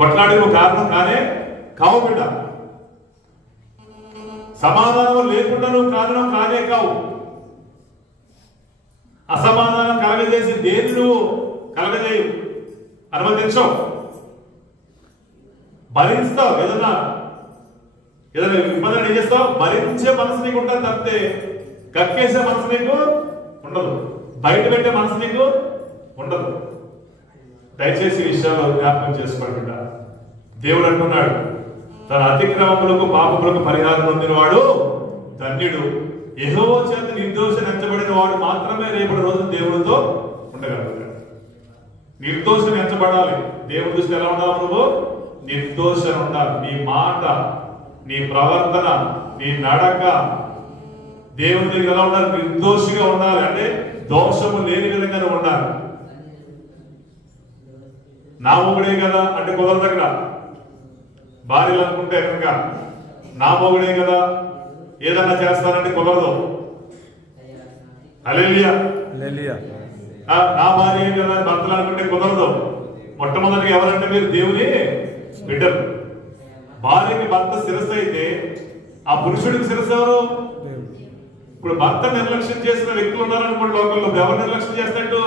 కొట్లాడిన కారణం కానే కావు బిడ్డ. సమాధానం లేకుండా నువ్వు కారణం కానే కావు. అసమాధానం కలగజేసి దేని నువ్వు కలగజేయు, అనుమతించవు, భరిస్తావు. ఏదైనా ఇబ్బంది ఏం చేస్తావు? భరించే మనసు నీకు ఉంటుంది తప్పితే కక్కేసే మనసు నీకు ఉండదు, బయట పెట్టే మనసు నీకు ఉండదు. దయచేసి విషయాలు జ్ఞాపకం చేసుకోండి. దేవుడు అంటున్నాడు, తన అతిక్రమములకు పాపములకు పరిహారం పొందిన వాడు ధన్యుడు. యెహోవా చేత నిర్దోషం ఎంచబడిన వాడు మాత్రమే రేపటి రోజు దేవుడితో ఉండగలుగుతాడు. నిర్దోషం ఎంచబడాలి. దేవుడి దృష్టి ఎలా ఉండాలి? నువ్వు నిర్దోషం ఉండాలి. నీ మాట, నీ ప్రవర్తన, నీ నడక దేవుని దగ్గర ఎలా ఉండాలి? నిర్దోషిగా ఉండాలి. అంటే దోషము లేని విధంగానే ఉండాలి. నా మొగుడే కదా అంటే కుదరదు. దగ్గర భార్యలు అనుకుంటే కనుక నా మొగుడే కదా ఏదన్నా చేస్తానంటే కుదరదు. హల్లెలూయా. నా భార్య కదా భర్తలు అనుకుంటే కుదరదు. మొట్టమొదటిగా ఎవరంటే మీరు దేవుని బిడ్డలు. భార్యకి భర్త శిరస్సు అయితే ఆ పురుషుడికి శిరస్సు ఎవరు? ఇప్పుడు భర్త నిర్లక్ష్యం చేసిన వ్యక్తులు ఉన్నారనుకోండి లోకంలో, ఎవరు నిర్లక్ష్యం చేస్తాడు?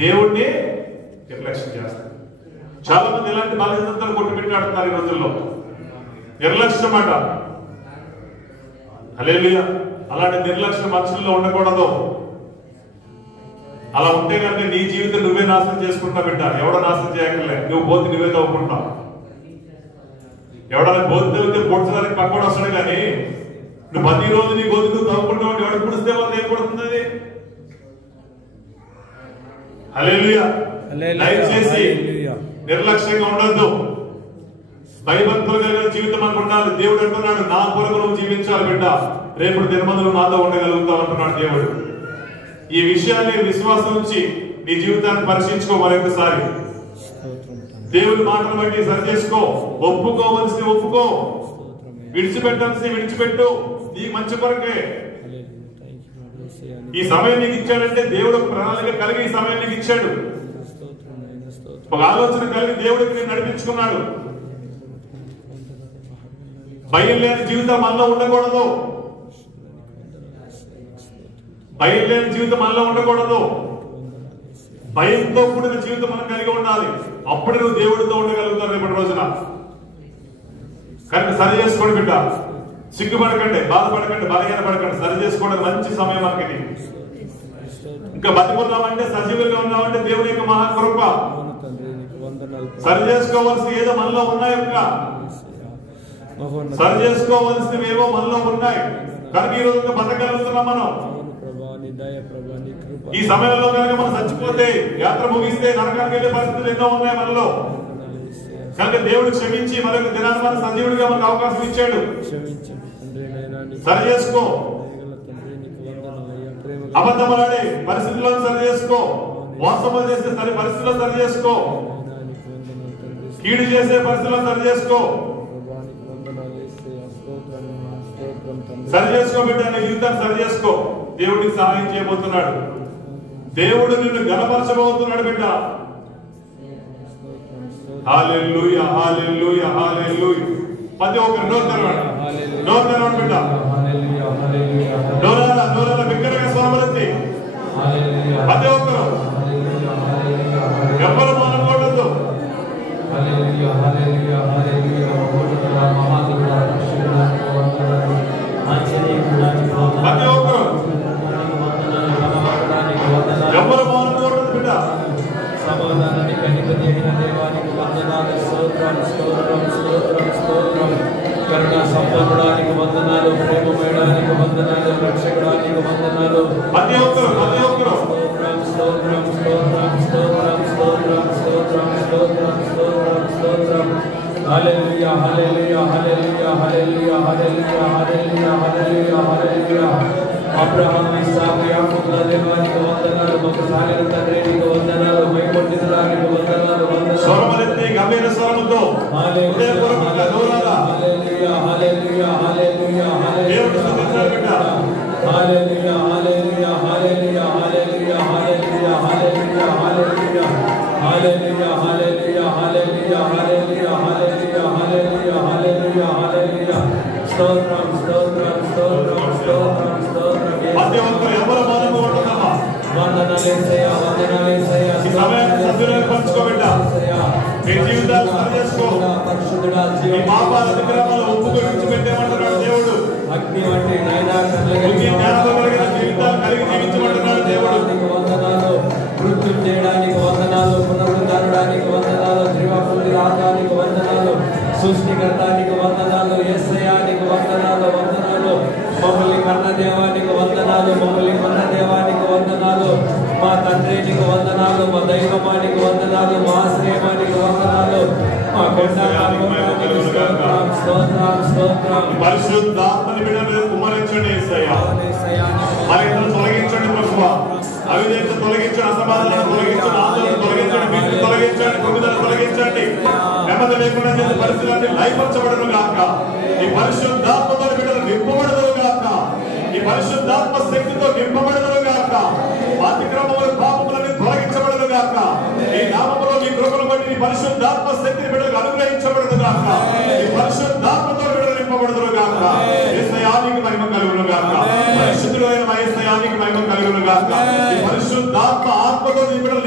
దేవుణ్ణి నిర్లక్ష్యం చేస్తాడు. చాలా మంది ఇలాంటి బాధ్యతలు కొట్టుపెట్టాడుతున్నారు ఈ రోజుల్లో. నిర్లక్ష్యం అట. హల్లెలూయా. అలాంటి నిర్లక్ష్యం మనుషుల్లో ఉండకూడదు. అలా ఉంటే కనుక నీ జీవితం నువ్వే నాశనం చేసుకుంటా బిడ్డ. ఎవడో నాశనం చేయక్కర్లే, నువ్వు పోతే నువ్వే తవ్వుకుంటావు. ఎవడన్నా గోధుమ తవ్వితే పొడ్చడానికి పక్కడు వస్తాడు, కానీ నువ్వు ప్రతిరోజు నీ గోధుమ నువ్వు తవ్వుకుంటావు. ఎవడు పుడిస్తే వాళ్ళు ఏం పడుతుంది? హల్లెలూయా. దయచేసి నిర్లక్ష్యంగా ఉండద్దు. భయభక్తులు కలిగిన జీవితం మనకు ఉండాలి. దేవుడు అంటున్నాడు, నా కొరకు నువ్వు జీవించాలి బిడ్డ. రేపు దినమందులు నాతో ఉండగలుగుతావు అంటున్నాడు దేవుడు. ఈ విషయాన్ని విశ్వాసం నుంచి నీ జీవితాన్ని పరిశీలించుకో. మరొకసారి దేవుడి మాటను బట్టి సరి చేసుకో. ఒప్పుకోవలసి ఒప్పుకో, విడిచిపెట్టాల్సి విడిచిపెట్టు. నీ మంచి కొరకే ఈ సమయం నీకు ఇచ్చాడంటే దేవుడు ప్రణాళిక కలిగి ఈ సమయం నీకు ఇచ్చాడు. ఒక ఆలోచన కలిగి దేవుడికి నేను నడిపించుకున్నాడు. భయం లేని జీవితం మనలో ఉండకూడదు. భయం లేని జీవితం మనలో ఉండకూడదు. భయంతో కూడిన జీవితం మనం కలిగి ఉండాలి. అప్పుడు నువ్వు దేవుడితో ఉండగలుగుతావు రేపటి రోజున. కనుక సరి చేసుకోండి బిడ్డ. సిగ్గుపడకండి, బాధపడకండి, బలహీన పడకండి. సరి చేసుకోవడానికి మంచి సమయం మనకి. ఇంకా బతికున్నామంటే, సజీవులుగా ఉన్నామంటే దేవుని యొక్క మహాకృప. సరి చేసుకోవాల్సి ఏదో మనలో ఉన్నాయి, సరి చేసుకోవాల్సినవి ఏవో మనలో ఉన్నాయి. కనుక ఈ రోజు బతకగలుగుతున్నాం మనం. ఈ సమయంలో కనుక మనం చచ్చిపోతే, యాత్ర ముగిస్తే నరకానికి వెళ్ళే పరిస్థితులు ఎన్నో ఉన్నాయి మనలో. కనుక దేవుడు క్షమించి మరొక దినాన్ని మన సజీవుడిగా మనకు అవకాశం ఇచ్చాడు. సరి చేసుకో. అబద్ధమలాడే పరిస్థితులను సరి చేసుకో. మోసములు చేసే పరిస్థితులను సరి చేసుకో. కీడు చేసే పరిస్థితులను సరి చేసుకో. సరి చేసుకో బిడ్డ. నీ జీవితాన్ని సరి చేసుకో. దేవుడికి సహాయం చేయబోతున్నాడు. దేవుడు నిన్ను గణపరచబోతున్నాడు బిడ్డ. హల్లెలూయా, హల్లెలూయా, హల్లెలూయా. ప్రతి ఒక్కరు నోరు తెరవండి, నోరు తెరవండి బిడ్డ. నోరాల బిగ్గరగా స్వరమెత్తి ప్రతి ఒక్కరు ఎవరు మానకూడదు. ప్రతి ఒక్కరు ఎవరు మానకూడదు బిడ్డ. సమాధానానికి అధిపతి అయిన దేవానికి వందనాలు, స్తోత్రం, స్తోత్రం, స్తోత్రం, స్తోత్రం. కరుణ సంపన్నుడానికి వందనాలు, ప్రేమమేయడానికి వందనాలు, రక్షకుడానికి వందనాలు. ప్రతి ఒక్కరు స్తోత్రం, స్తోత్రం, స్తోత్రం, స్తోత్రం, స్తోత్రం, స్తోత్రం, స్తోత్రం, స్తోత్రం, స్తోత్రం. హల్లెలూయా, హల్లెలూయా, హల్లెలూయా, హల్లెలూయా, హల్లెలూయా, హల్లెలూయా, హల్లెలూయా, హల్లెలూయా. అబ్రహాము, ఇస్సాకు, యాకోబుల దేవానికి వందనాలు. మాకు సాగిన తండ్రి నీకు వందనాలు. మైకొట్టినడానికి వందనాలు, వందనాలు. స్వరములెత్తి గంభీర స్వరముతో హల్లెలూయా, హల్లెలూయా, హల్లెలూయా, హల్లెలూయా, దేవుడు స్తుతించాలి బిడ్డ. హల్లెలూయా, హల్లెలూయా, హల్లెలూయా, హల్లెలూయా, హల్లెలూయా, హల్లెలూయా, హల్లెలూయా. హల్లెలూయా హల్లెలూయా హల్లెలూయా హల్లెలూయా హల్లెలూయా హల్లెలూయా హల్లెలూయా హల్లెలూయా స్తోత్రం స్తోత్రం స్తోత్రం స్తోత్రం స్తోత్రం ప్రతి ఒక్కరు ఎవరు మనము ఉంటున్నామా వందనాలు యేసయ్యా వందనాలు యేసయ్యా ఈ సమయాన్ని సద్వినియోగపరచుకోబిడ్డ మీ జీవితాలు సరి చేసుకో పరిశుద్ధుడా ఈ పాపాల విగ్రహాలు ఒప్పుకొని విడిచిపెట్టేమంటున్నాడు దేవుడు అగ్ని వంటి నైనా జ్ఞానం కలిగిన జీవితాలు కలిగి జీవించమంటున్నాడు దేవుడు వందనాలు మృత్యు చేయడానికి వందనాలు పునరుద్ధరణడానికి వందనాలు జీవాకృతి రావడానికి వందనాలు సృష్టికర్తానికి వందనాలు యేసయ్యానికి వందనాలు వందనాలు మమ్మల్ని కన్న దేవానికి వందనాలు మమ్మల్ని కన్న దేవానికి వందనాలు మా తండ్రికి వందనాలు మా దైవమానికి వందనాలు మా ఆశ్రయమానికి వందనాలు మా స్తోత్రం స్తోత్రం పరిశుద్ధాత్మని బిడ్డ మీద కుమ్మరించండి యేసయ్యా మరింతను తొలగించండి ప్రభువా అవిధేయత తొలగించండి అసమాధానం తొలగించండి ఆందోళన తొలగించండి భీతి తొలగించండి కృంగుదల తొలగించండి నెమ్మది లేకుండా చేసే పరిస్థితులన్నీ లయపరచబడను గాక ఈ పరిశుద్ధాత్మతో బిడ్డలు నింపబడదు గాక ఈ పరిశుద్ధాత్మ శక్తితో నింపబడదు గాక అతిక్రమములు పాపములని తొలగించబడదు గాక ఈ నామములో మీ కృపను బట్టి ఈ పరిశుద్ధాత్మ శక్తిని బిడ్డలకు అనుగ్రహించబడదు గాక ఈ పరిశుద్ధాత్మతో బిడ్డలు నింపబడదు గాక యేసయ్యానికి మహిమ కలుగును గాక పరిశుద్ధుడైన యేసయ్యానికి మహిమ కలుగును గాక ఈ పరిశుద్ధాత్మ ఆత్మతో ఈ బిడ్డలు